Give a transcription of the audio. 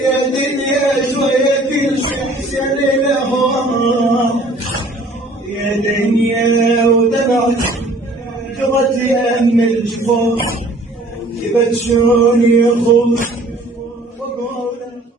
يا دنيا شوية الشحشة للهوام، يا دنيا ودمعت جرت يم الجفوف، جبت شلون يخوف